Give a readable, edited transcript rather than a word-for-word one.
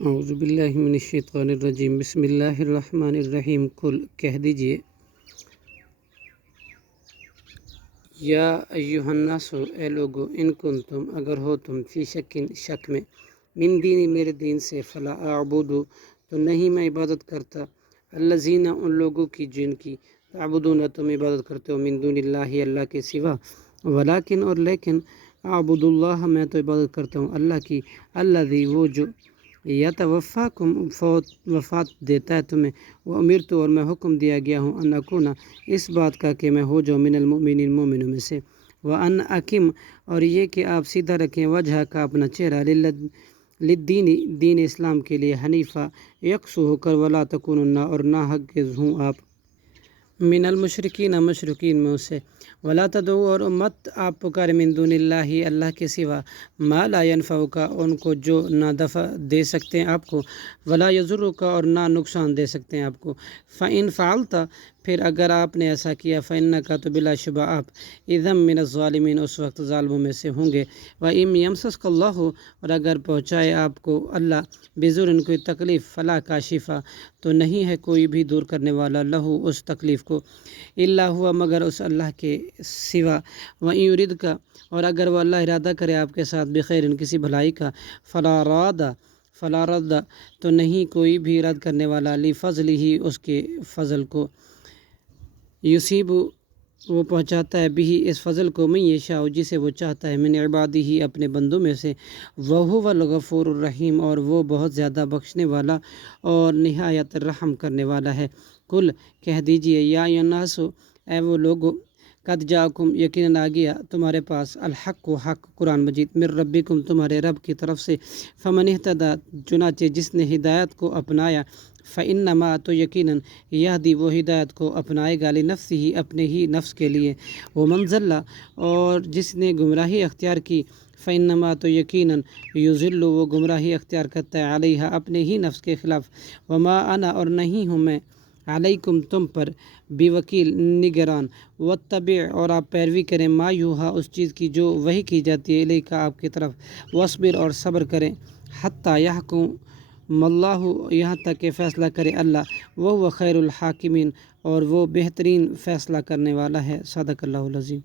اعوذ باللہ من الشیطان الرجیم بسم اللہ الرحمن الرحیم قل کہہ دیجئے یا ایہا الناس اے لوگو ان کنتم اگر ہو تم فی شک میں من دینی میرے دین سے فلا اعبدو تو نہیں میں عبادت کرتا الذین ان لوگوں کی جن کی تعبدون تم عبادت کرتے ہو من دون اللہ اللہ کے سوا ولیکن اور لیکن اعبد اللہ میں تو عبادت کرتا ہوں اللہ کی الذی وہ جو یتوفاکم وفات دیتا ہے تمہیں وامرت اور میں حکم دیا گیا ہوں ان اکون اس بات کا کہ میں ہو جاؤں من المؤمنین مومنوں میں سے وان اقم اور یہ کہ آپ سیدھا رکھیں وجہ کا اپنا چہرہ للدین دین اسلام کے لیے حنیفہ یکسو ہو کر ولا تکونن اور نہ ہرگز ہوں آپ من المشرکین مشرکین میں سے ولا تدعو اور مت آپ پکارے من دون اللہ اللہ کے سوا ما لا ینفعک ان کو جو نہ دفع دے سکتے ہیں آپ کو ولا یضرک اور نہ نقصان دے سکتے ہیں آپ کو فإن فعلت پھر اگر آپ نے ایسا کیا فإنک تو بلا شبہ آپ اذا من الظالمین اس وقت ظالموں میں سے ہوں گے وإن یمسسک اللہ اور اگر پہنچائے آپ کو اللہ بضر کوئی تکلیف فلا کاشفہ تو نہیں ہے کوئی بھی دور کرنے والا لہو اس تکلیف کو الا ہوا مگر اس اللہ کے سوا وإن یردک اور اگر وہ اللہ ارادہ کرے آپ کے ساتھ بخیر کسی بھلائی کا فلا رد تو نہیں کوئی بھی رد کرنے والا لفضل ہی اس کے فضل کو یصیب وہ پہنچاتا ہے بھی اس فضل کو من یشاء جسے وہ چاہتا ہے من عبادہ ہی اپنے بندوں میں سے وہو الغفور الرحیم اور وہ بہت زیادہ بخشنے والا اور نہایت رحم کرنے والا ہے کل کہہ دیجئے یا الناس اے وہ لوگو قد جاءکم یقیناً آ گیا تمہارے پاس الحق و حق قرآن مجید من ربکم تمہارے رب کی طرف سے فمن اہتدی چنانچہ جس نے ہدایت کو اپنایا فإنما تو یقیناً یہدی وہ ہدایت کو اپنائے گا لنفسہ ہی اپنے ہی نفس کے لیے ومن ضل اور جس نے گمراہی اختیار کی فإنما تو یقیناً یضل وہ گمراہی اختیار کرتا ہے علیہا اپنے ہی نفس کے خلاف وما انا اور نہیں ہوں میں علیکم تم پر بوکیل نگران واتبع اور آپ پیروی کریں ما یوحا اس چیز کی جو وحی کی جاتی ہے الیک آپ کی طرف واصبر اور صبر کریں حتی یحکم اللہ یہاں تک کہ فیصلہ کرے اللہ وہ خیر الحاکمین اور وہ بہترین فیصلہ کرنے والا ہے صدق اللہ العظیم۔